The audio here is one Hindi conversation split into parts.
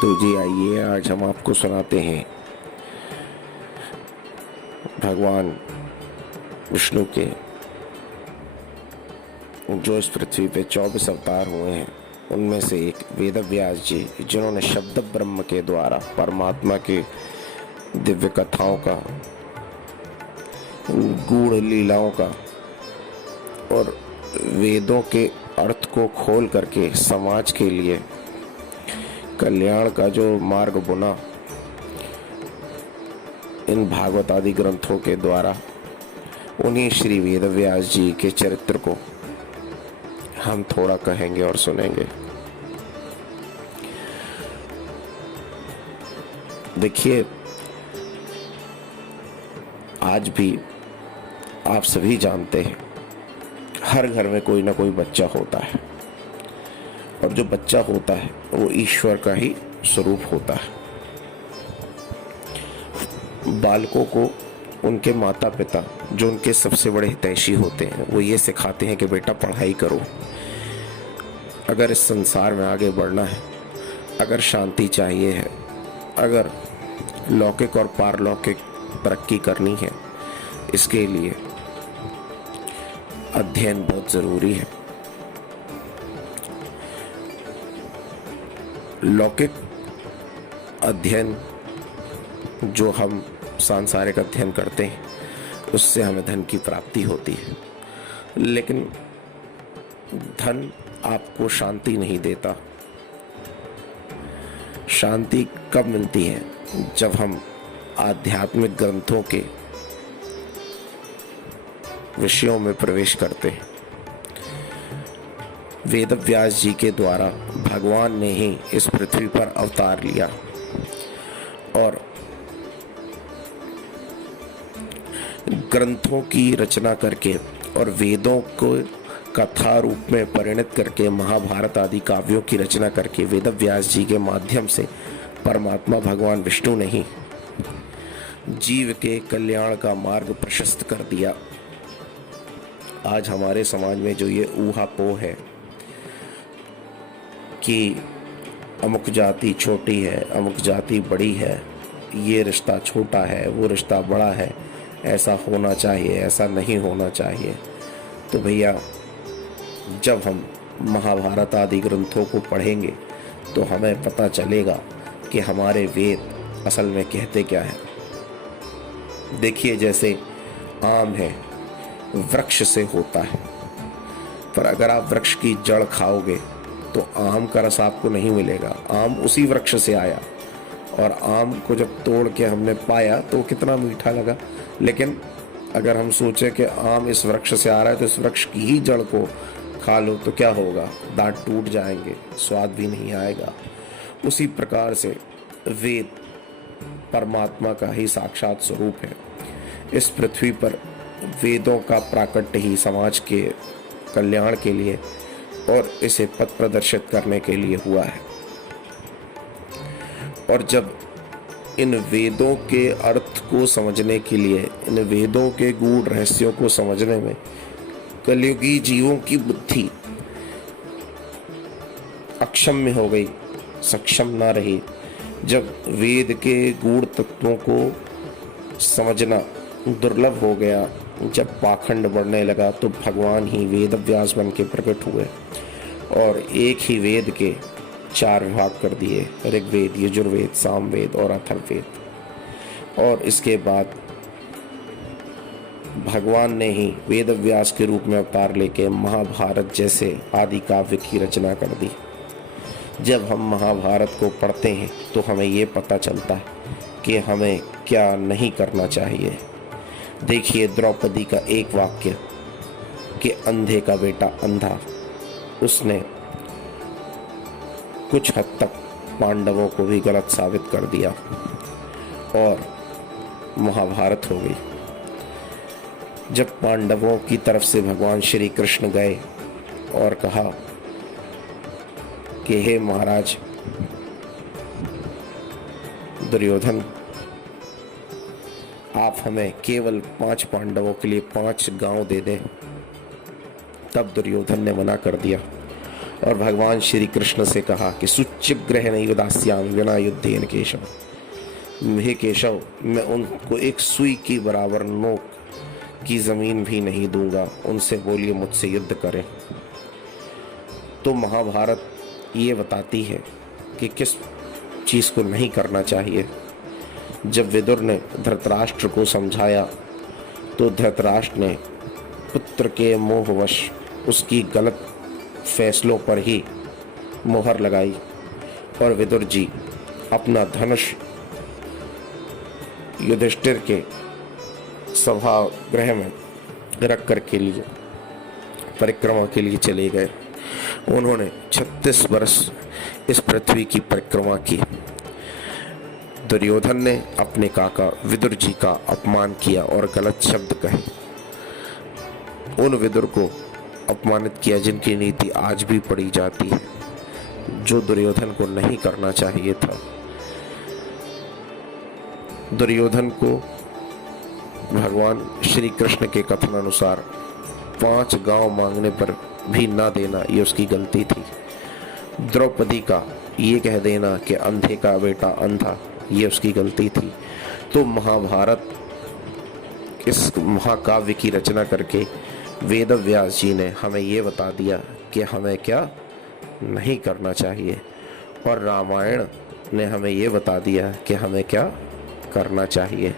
तो जी आइए आज हम आपको सुनाते हैं भगवान विष्णु के जो इस पृथ्वी पे 24 अवतार हुए हैं उनमें से एक वेद व्यास जी, जिन्होंने शब्द ब्रह्म के द्वारा परमात्मा के दिव्य कथाओं का, गूढ़ लीलाओं का और वेदों के अर्थ को खोल करके समाज के लिए कल्याण का जो मार्ग बुना, इन भागवत आदि ग्रंथों के द्वारा उन्हीं श्री वेद व्यास जी के चरित्र को हम थोड़ा कहेंगे और सुनेंगे। देखिए, आज भी आप सभी जानते हैं हर घर में कोई ना कोई बच्चा होता है और जो बच्चा होता है वो ईश्वर का ही स्वरूप होता है। बालकों को उनके माता पिता, जो उनके सबसे बड़े हितैषी होते हैं, वो ये सिखाते हैं कि बेटा पढ़ाई करो, अगर इस संसार में आगे बढ़ना है, अगर शांति चाहिए है, अगर लौकिक और पारलौकिक तरक्की करनी है, इसके लिए अध्ययन बहुत जरूरी है। लौकिक अध्ययन जो हम सांसारिक अध्ययन करते हैं उससे हमें धन की प्राप्ति होती है, लेकिन धन आपको शांति नहीं देता। शांति कब मिलती है? जब हम आध्यात्मिक ग्रंथों के विषयों में प्रवेश करते हैं। वेद व्यास जी के द्वारा भगवान ने ही इस पृथ्वी पर अवतार लिया और ग्रंथों की रचना करके और वेदों को कथा रूप में परिणत करके महाभारत आदि काव्यों की रचना करके वेद व्यास जी के माध्यम से परमात्मा भगवान विष्णु ने ही जीव के कल्याण का मार्ग प्रशस्त कर दिया। आज हमारे समाज में जो ये ऊहापोह है कि अमुक जाति छोटी है, अमुक जाति बड़ी है, ये रिश्ता छोटा है, वो रिश्ता बड़ा है, ऐसा होना चाहिए, ऐसा नहीं होना चाहिए, तो भैया जब हम महाभारत आदि ग्रंथों को पढ़ेंगे तो हमें पता चलेगा कि हमारे वेद असल में कहते क्या है। देखिए, जैसे आम है, वृक्ष से होता है, पर अगर आप वृक्ष की जड़ खाओगे तो आम का रस आपको नहीं मिलेगा। आम उसी वृक्ष से आया और आम को जब तोड़ के हमने पाया तो कितना मीठा लगा, लेकिन अगर हम सोचें कि आम इस वृक्ष से आ रहा है तो इस वृक्ष की ही जड़ को खा लो तो क्या होगा? दांत टूट जाएंगे, स्वाद भी नहीं आएगा। उसी प्रकार से वेद परमात्मा का ही साक्षात स्वरूप है। इस पृथ्वी पर वेदों का प्राकट्य ही समाज के कल्याण के लिए और इसे पथ प्रदर्शित करने के लिए हुआ है। और जब इन वेदों के अर्थ को समझने के लिए, इन वेदों के गूढ़ रहस्यों को समझने में कलयुगी जीवों की बुद्धि अक्षम हो गई, सक्षम ना रही, जब वेद के गूढ़ तत्वों को समझना दुर्लभ हो गया, जब पाखंड बढ़ने लगा, तो भगवान ही वेद व्यास बन के प्रकट हुए और एक ही वेद के 4 विभाग कर दिए, ऋग्वेद, यजुर्वेद, सामवेद और अथर्ववेद। और इसके बाद भगवान ने ही वेद व्यास के रूप में अवतार लेके महाभारत जैसे आदि काव्य की रचना कर दी। जब हम महाभारत को पढ़ते हैं तो हमें ये पता चलता है कि हमें क्या नहीं करना चाहिए। देखिए, द्रौपदी का एक वाक्य कि अंधे का बेटा अंधा, उसने कुछ हद तक पांडवों को भी गलत साबित कर दिया और महाभारत हो गई। जब पांडवों की तरफ से भगवान श्री कृष्ण गए और कहा कि हे महाराज दुर्योधन, आप हमें केवल 5 पांडवों के लिए 5 गांव दे दें, तब दुर्योधन ने मना कर दिया और भगवान श्री कृष्ण से कहा कि सुचिग्रह नहीं दास्यामि विना युद्धेन केशव, हे केशव मैं उनको एक सुई की बराबर नोक की जमीन भी नहीं दूंगा, उनसे बोलिए मुझसे युद्ध करें। तो महाभारत ये बताती है कि किस चीज़ को नहीं करना चाहिए। जब विदुर ने धृतराष्ट्र को समझाया तो धृतराष्ट्र ने पुत्र के मोहवश उसकी गलत फैसलों पर ही मोहर लगाई और विदुर जी अपना धनुष युधिष्ठिर के सभागृह में रख कर के लिए परिक्रमा के लिए चले गए। उन्होंने 36 वर्ष इस पृथ्वी की परिक्रमा की। दुर्योधन ने अपने काका विदुर जी का अपमान किया और गलत शब्द कहे। उन विदुर को अपमानित किया जिनकी नीति आज भी पढ़ी जाती है, जो दुर्योधन को नहीं करना चाहिए था। दुर्योधन को भगवान श्री कृष्ण के कथन अनुसार 5 गांव मांगने पर भी ना देना, ये उसकी गलती थी। द्रौपदी का ये कह देना कि अंधे का बेटा अंधा, ये उसकी गलती थी। तो महाभारत इस महाकाव्य की रचना करके वेद व्यास जी ने हमें ये बता दिया कि हमें क्या नहीं करना चाहिए, और रामायण ने हमें ये बता दिया कि हमें क्या करना चाहिए।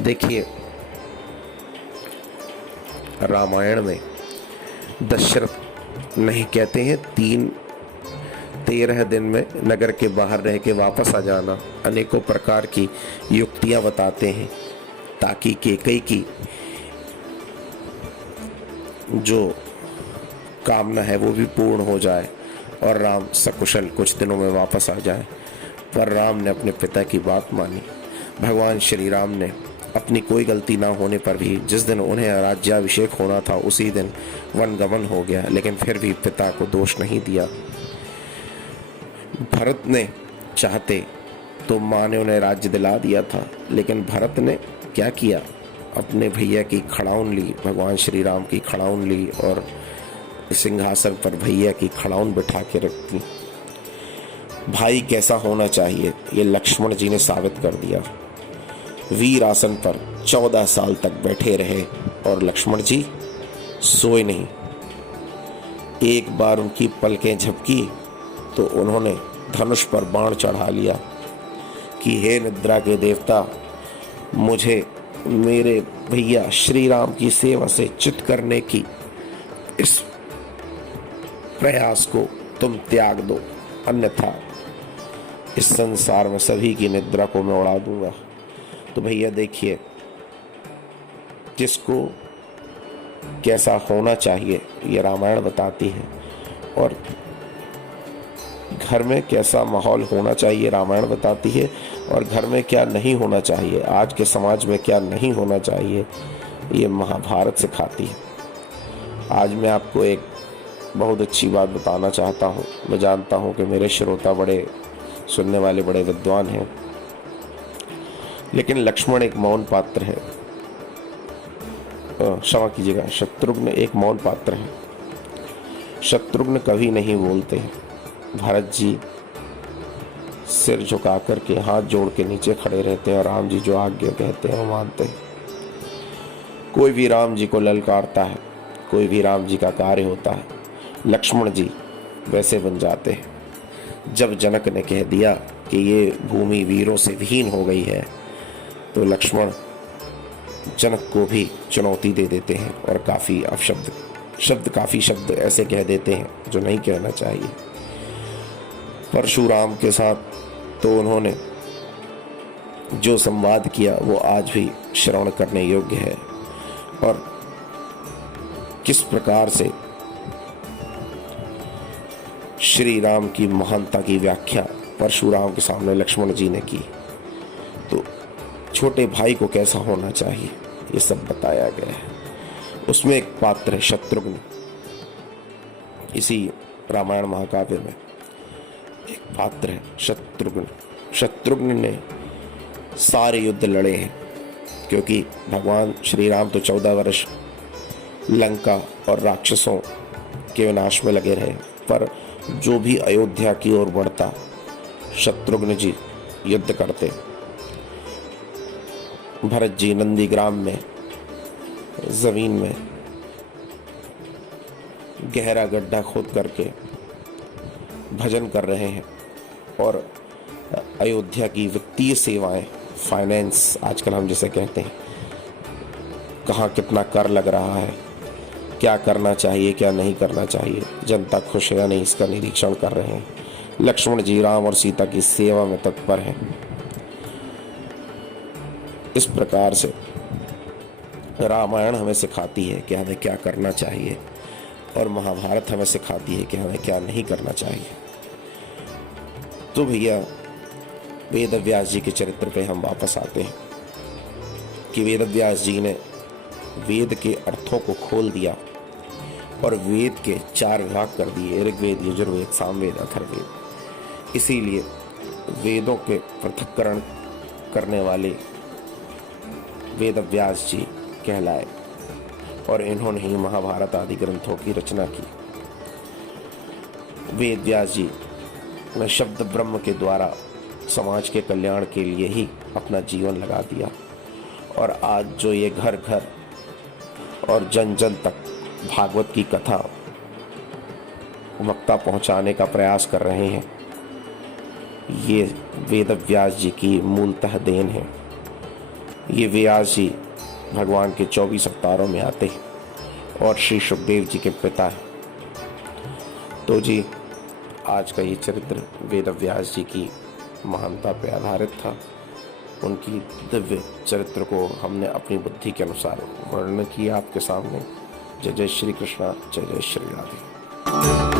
देखिए, रामायण में दशरथ नहीं कहते हैं 13 दिन में नगर के बाहर रह के वापस आ जाना, अनेकों प्रकार की युक्तियां बताते हैं ताकि केकई की जो कामना है वो भी पूर्ण हो जाए और राम सकुशल कुछ दिनों में वापस आ जाए। पर राम ने अपने पिता की बात मानी। भगवान श्री राम ने अपनी कोई गलती ना होने पर भी जिस दिन उन्हें राज्याभिषेक होना था उसी दिन वनगमन हो गया, लेकिन फिर भी पिता को दोष नहीं दिया। भरत ने चाहते तो माँ ने उन्हें राज्य दिला दिया था, लेकिन भरत ने क्या किया, अपने भैया की खड़ाउन ली, भगवान श्री राम की खड़ाउन ली और सिंहासन पर भैया की खड़ाउन बिठा के रख दी। भाई कैसा होना चाहिए ये लक्ष्मण जी ने साबित कर दिया। वीर आसन पर 14 साल तक बैठे रहे और लक्ष्मण जी सोए नहीं। एक बार उनकी पलकें झपकी तो उन्होंने धनुष पर बाण चढ़ा लिया कि हे निद्रा के देवता, मुझे मेरे भैया श्री राम की सेवा से च्युत करने की इस प्रयास को तुम त्याग दो, अन्यथा इस संसार में सभी की निद्रा को मैं उड़ा दूंगा। तो भैया देखिए, किसको कैसा होना चाहिए ये रामायण बताती है, और घर में कैसा माहौल होना चाहिए रामायण बताती है, और घर में क्या नहीं होना चाहिए, आज के समाज में क्या नहीं होना चाहिए ये महाभारत सिखाती है। आज मैं आपको एक बहुत अच्छी बात बताना चाहता हूँ। मैं जानता हूँ कि मेरे श्रोता बड़े सुनने वाले बड़े विद्वान हैं, लेकिन लक्ष्मण एक मौन पात्र है, क्षमा कीजिएगा, शत्रुघ्न एक मौन पात्र है। शत्रुघ्न कभी नहीं बोलते हैं। भरत जी सिर झुका कर के हाथ जोड़ के नीचे खड़े रहते हैं और राम जी जो आज्ञा कहते हैं वो मानते हैं। कोई भी राम जी को ललकारता है, कोई भी राम जी का कार्य होता है, लक्ष्मण जी वैसे बन जाते हैं। जब जनक ने कह दिया कि ये भूमि वीरों से विहीन हो गई है, तो लक्ष्मण जनक को भी चुनौती दे देते हैं और काफ़ी काफ़ी शब्द ऐसे कह देते हैं जो नहीं कहना चाहिए। परशुराम के साथ तो उन्होंने जो संवाद किया वो आज भी श्रवण करने योग्य है, और किस प्रकार से श्री राम की महानता की व्याख्या परशुराम के सामने लक्ष्मण जी ने की। तो छोटे भाई को कैसा होना चाहिए ये सब बताया गया है। उसमें एक पात्र है शत्रुघ्न। इसी रामायण महाकाव्य में एक पात्र है शत्रुघ्न। शत्रुघ्न ने सारे युद्ध लड़े हैं, क्योंकि भगवान श्री राम तो 14 वर्ष लंका और राक्षसों के विनाश में लगे रहे, पर जो भी अयोध्या की ओर बढ़ता, शत्रुघ्न जी युद्ध करते, भरत जी नंदीग्राम में जमीन में गहरा गड्ढा खोद करके भजन कर रहे हैं, और अयोध्या की वित्तीय सेवाएं, फाइनेंस आजकल हम जिसे कहते हैं, कहाँ कितना कर लग रहा है, क्या करना चाहिए क्या नहीं करना चाहिए, जनता खुश है या नहीं, इसका निरीक्षण कर रहे हैं। लक्ष्मण जी राम और सीता की सेवा में तत्पर हैं। इस प्रकार से रामायण हमें सिखाती है कि हमें क्या करना चाहिए, और महाभारत हमें सिखाती है कि हमें क्या नहीं करना चाहिए। तो भैया वेद व्यास जी के चरित्र पे हम वापस आते हैं कि वेद व्यास जी ने वेद के अर्थों को खोल दिया और वेद के 4 विभाग कर दिए, ऋग्वेद, यजुर्वेद, सामवेद, अथर्ववेद। इसीलिए वेदों के पृथक्करण करने वाले वेद व्यास जी कहलाए, और इन्होंने ही महाभारत आदि ग्रंथों की रचना की। वेद व्यास जी ने शब्द ब्रह्म के द्वारा समाज के कल्याण के लिए ही अपना जीवन लगा दिया, और आज जो ये घर घर और जन जन तक भागवत की कथा वक्ता पहुंचाने का प्रयास कर रहे हैं, ये वेद व्यास जी की मूलतः देन है। ये व्यास जी भगवान के 24 अवतारों में आते हैं और श्री सुखदेव जी के पिता हैं। तो जी आज का ये चरित्र वेद व्यास जी की महानता पर आधारित था। उनकी दिव्य चरित्र को हमने अपनी बुद्धि के अनुसार वर्णन किया आपके सामने। जय जय श्री कृष्णा, जय जय श्री राधे।